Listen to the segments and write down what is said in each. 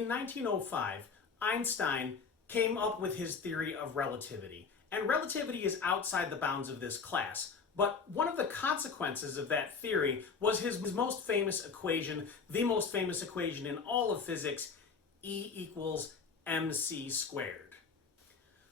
In 1905, Einstein came up with his theory of relativity. And relativity is outside the bounds of this class. But one of the consequences of that theory was his most famous equation, the most famous equation in all of physics, E equals mc squared.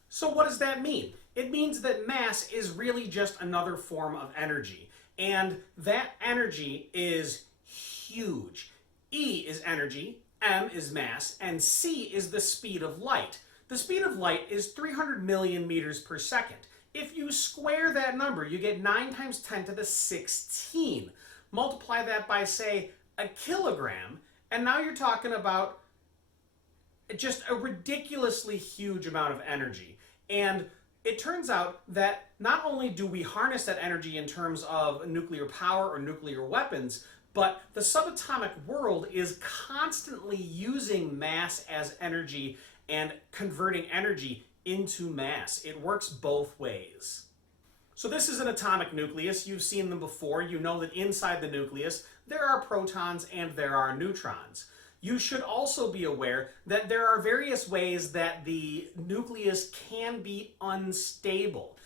So what does that mean? It means that mass is really just another form of energy. And that energy is huge. E is energy, m is mass, and c is the speed of light. The speed of light is 300 million meters per second. If you square that number, you get 9 times 10 to the 16. Multiply that by, say, a kilogram, and now you're talking about just a ridiculously huge amount of energy. And it turns out that not only do we harness that energy in terms of nuclear power or nuclear weapons, but the subatomic world is constantly using mass as energy and converting energy into mass. It works both ways. So this is an atomic nucleus. You've seen them before. You know that inside the nucleus there are protons and there are neutrons. You should also be aware that there are various ways that the nucleus can be unstable.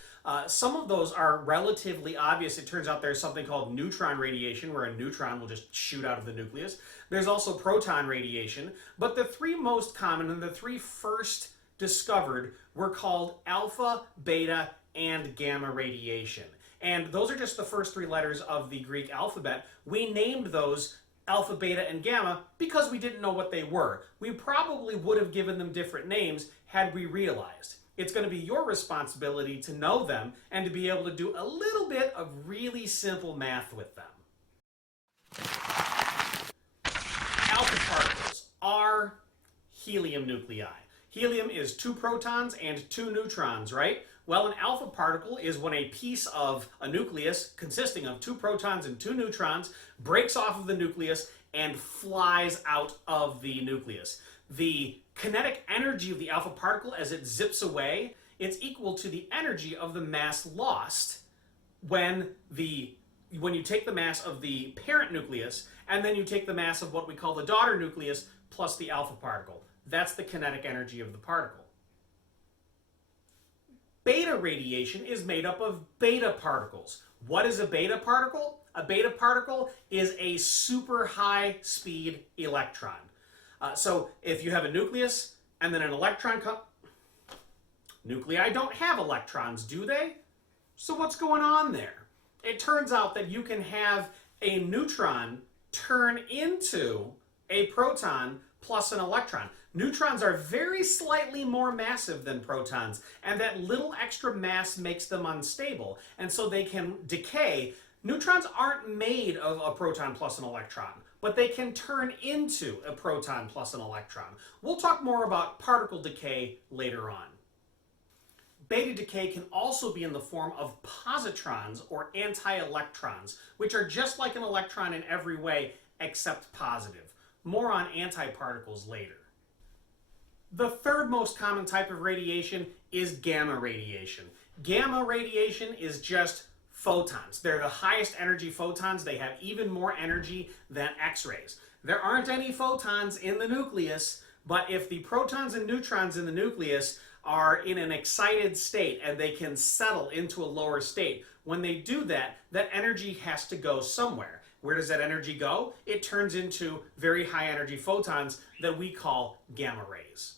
Some of those are relatively obvious. It turns out there's something called neutron radiation, where a neutron will just shoot out of the nucleus. There's also proton radiation. But the three most common and the three first discovered were called alpha, beta, and gamma radiation. And those are just the first 3 letters of the Greek alphabet. We named those alpha, beta, and gamma because we didn't know what they were. We probably would have given them different names had we realized. It's going to be your responsibility to know them and to be able to do a little bit of really simple math with them. Alpha particles are helium nuclei. Helium is 2 protons and 2 neutrons, right? Well, an alpha particle is when a piece of a nucleus consisting of 2 protons and 2 neutrons breaks off of the nucleus and flies out of the nucleus. The kinetic energy of the alpha particle as it zips away, it's equal to the energy of the mass lost when you take the mass of the parent nucleus and then you take the mass of what we call the daughter nucleus plus the alpha particle. That's the kinetic energy of the particle. Beta radiation is made up of beta particles. What is a beta particle? A beta particle is a super high speed electron. So if you have a nucleus and then an electron nuclei don't have electrons, do they? So what's going on there? It turns out that you can have a neutron turn into a proton plus an electron. Neutrons are very slightly more massive than protons, and that little extra mass makes them unstable, and so they can decay. Neutrons aren't made of a proton plus an electron, but they can turn into a proton plus an electron. We'll talk more about particle decay later on. Beta decay can also be in the form of positrons or anti-electrons, which are just like an electron in every way except positive. More on antiparticles later. The third most common type of radiation is gamma radiation. Gamma radiation is just photons. They're the highest energy photons. They have even more energy than X-rays. There aren't any photons in the nucleus, but if the protons and neutrons in the nucleus are in an excited state and they can settle into a lower state, when they do that, that energy has to go somewhere. Where does that energy go? It turns into very high energy photons that we call gamma rays.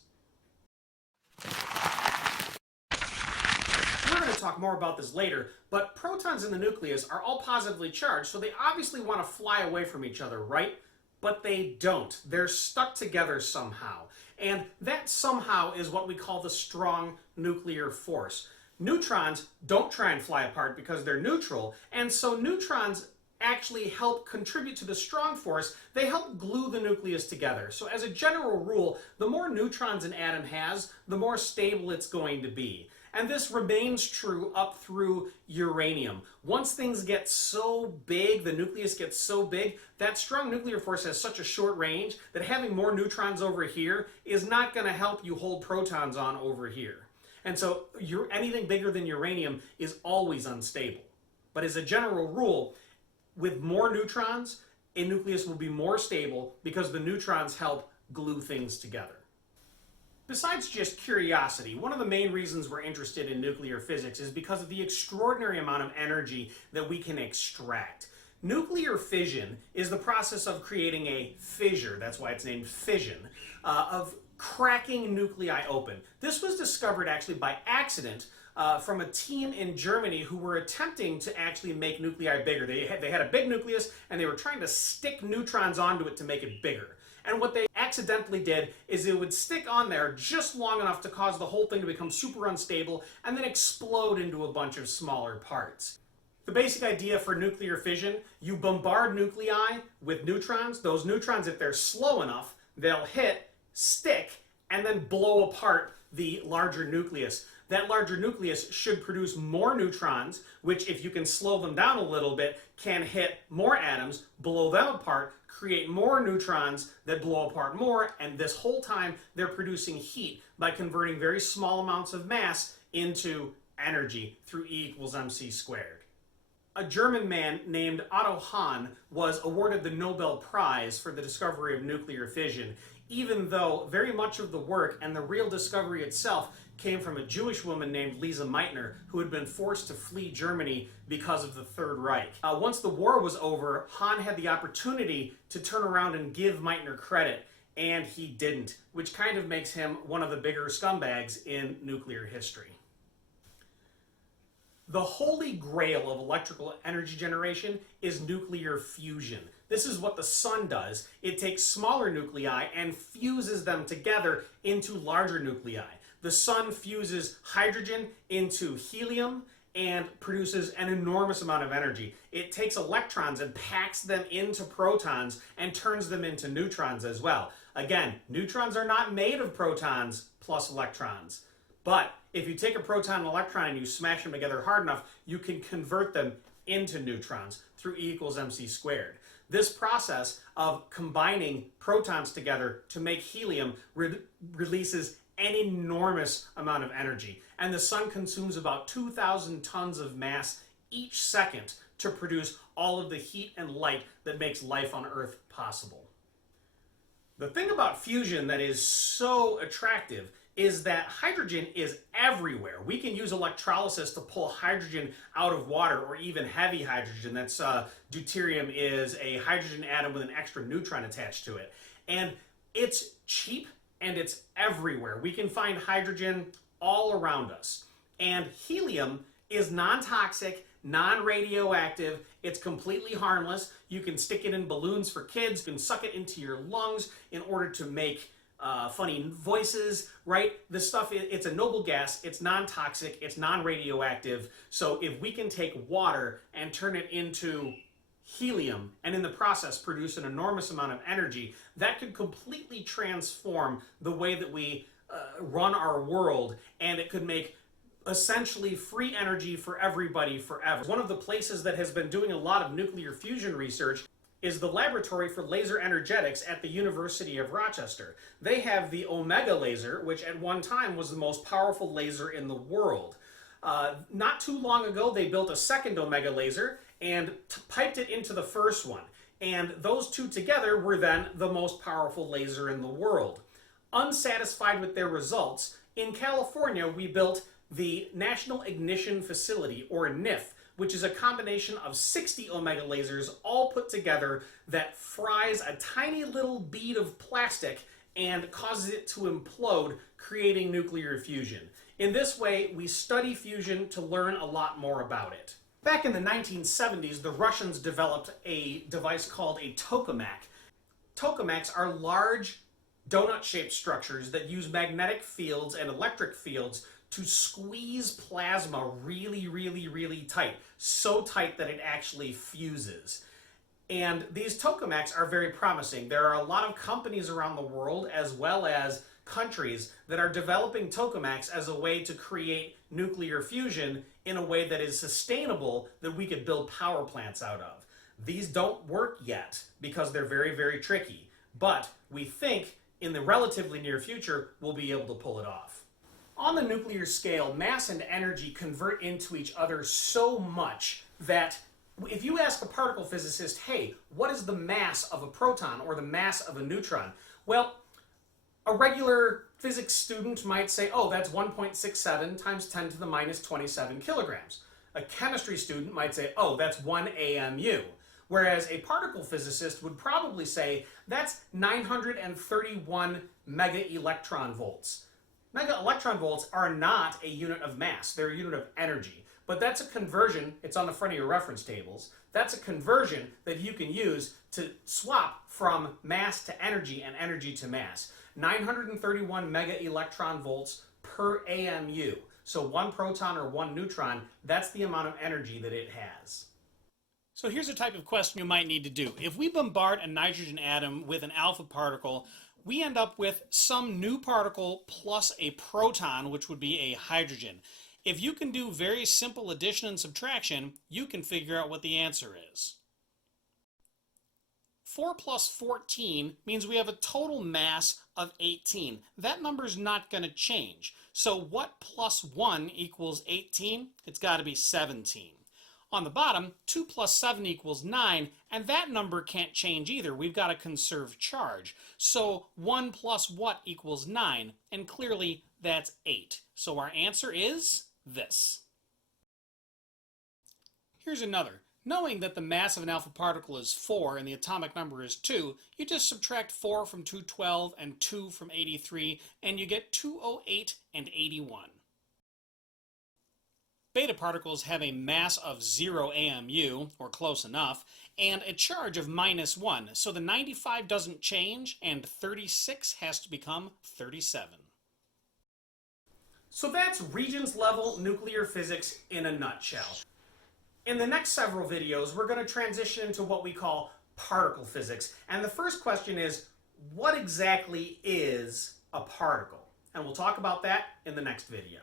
We're going to talk more about this later, but protons in the nucleus are all positively charged, so they obviously want to fly away from each other, right? But they don't. They're stuck together somehow. And that somehow is what we call the strong nuclear force. Neutrons don't try and fly apart because they're neutral, and so neutrons actually help contribute to the strong force. They help glue the nucleus together. So as a general rule, the more neutrons an atom has, the more stable it's going to be. And this remains true up through uranium. Once things get so big, the nucleus gets so big, that strong nuclear force has such a short range that having more neutrons over here is not going to help you hold protons on over here. And so anything bigger than uranium is always unstable. But as a general rule, with more neutrons, a nucleus will be more stable because the neutrons help glue things together. Besides just curiosity, one of the main reasons we're interested in nuclear physics is because of the extraordinary amount of energy that we can extract. Nuclear fission is the process of creating a fissure, that's why it's named fission, of cracking nuclei open. This was discovered actually by accident from a team in Germany who were attempting to actually make nuclei bigger. They had a big nucleus and they were trying to stick neutrons onto it to make it bigger. And what they accidentally did is it would stick on there just long enough to cause the whole thing to become super unstable and then explode into a bunch of smaller parts. The basic idea for nuclear fission, you bombard nuclei with neutrons. Those neutrons, if they're slow enough, they'll hit, stick, and then blow apart the larger nucleus. That larger nucleus should produce more neutrons, which if you can slow them down a little bit, can hit more atoms, blow them apart, create more neutrons that blow apart more, and this whole time they're producing heat by converting very small amounts of mass into energy through E equals mc squared. A German man named Otto Hahn was awarded the Nobel Prize for the discovery of nuclear fission, even though very much of the work and the real discovery itself came from a Jewish woman named Lise Meitner, who had been forced to flee Germany because of the Third Reich. Once the war was over, Hahn had the opportunity to turn around and give Meitner credit, and he didn't, which kind of makes him one of the bigger scumbags in nuclear history. The holy grail of electrical energy generation is nuclear fusion. This is what the sun does. It takes smaller nuclei and fuses them together into larger nuclei. The sun fuses hydrogen into helium and produces an enormous amount of energy. It takes electrons and packs them into protons and turns them into neutrons as well. Again, neutrons are not made of protons plus electrons. But if you take a proton and electron and you smash them together hard enough, you can convert them into neutrons through E equals mc squared. This process of combining protons together to make helium releases an enormous amount of energy. And the sun consumes about 2,000 tons of mass each second to produce all of the heat and light that makes life on Earth possible. The thing about fusion that is so attractive is that hydrogen is everywhere. We can use electrolysis to pull hydrogen out of water, or even heavy hydrogen. That's deuterium is a hydrogen atom with an extra neutron attached to it. And it's cheap and it's everywhere. We can find hydrogen all around us. And helium is non-toxic, non-radioactive, it's completely harmless. You can stick it in balloons for kids, you can suck it into your lungs in order to make funny voices, right? This stuff, it's a noble gas, it's non-toxic, it's non-radioactive. So if we can take water and turn it into helium and in the process produce an enormous amount of energy, that could completely transform the way that we run our world, and it could make essentially free energy for everybody forever. One of the places that has been doing a lot of nuclear fusion research is the Laboratory for Laser Energetics at the University of Rochester. They have the Omega laser, which at one time was the most powerful laser in the world. Not too long ago, they built a second Omega laser and piped it into the first one. And those two together were then the most powerful laser in the world. Unsatisfied with their results, in California we built the National Ignition Facility, or NIF, which is a combination of 60 Omega lasers all put together that fries a tiny little bead of plastic and causes it to implode, creating nuclear fusion. In this way, we study fusion to learn a lot more about it. Back in the 1970s, the Russians developed a device called a tokamak. Tokamaks are large donut-shaped structures that use magnetic fields and electric fields to squeeze plasma really, really, really tight. So tight that it actually fuses. And these tokamaks are very promising. There are a lot of companies around the world, as well as countries, that are developing tokamaks as a way to create nuclear fusion in a way that is sustainable, that we could build power plants out of. These don't work yet because they're very, very tricky. But we think in the relatively near future, we'll be able to pull it off. On the nuclear scale, mass and energy convert into each other so much that if you ask a particle physicist, hey, what is the mass of a proton or the mass of a neutron? Well, A regular physics student might say, oh, that's 1.67 times 10 to the minus 27 kilograms. A chemistry student might say, oh, that's 1 AMU. Whereas a particle physicist would probably say, that's 931 mega electron volts. Mega electron volts are not a unit of mass, they're a unit of energy. But that's a conversion, it's on the front of your reference tables, that's a conversion that you can use to swap from mass to energy and energy to mass. 931 mega electron volts per AMU. So one proton or one neutron, that's the amount of energy that it has. So here's a type of question you might need to do. If we bombard a nitrogen atom with an alpha particle, we end up with some new particle plus a proton, which would be a hydrogen. If you can do very simple addition and subtraction, you can figure out what the answer is. 4 plus 14 means we have a total mass of 18. That number's not going to change. So what plus 1 equals 18? It's got to be 17. On the bottom, 2 plus 7 equals 9, and that number can't change either. We've got to conserve charge. So 1 plus what equals 9? And clearly that's 8. So our answer is this. Here's another. Knowing that the mass of an alpha particle is 4 and the atomic number is 2, you just subtract 4 from 212 and 2 from 83, and you get 208 and 81. Beta particles have a mass of 0 AMU, or close enough, and a charge of -1, so the 95 doesn't change, and 36 has to become 37. So that's Regents level nuclear physics in a nutshell. In the next several videos, we're going to transition into what we call particle physics. And the first question is, what exactly is a particle? And we'll talk about that in the next video.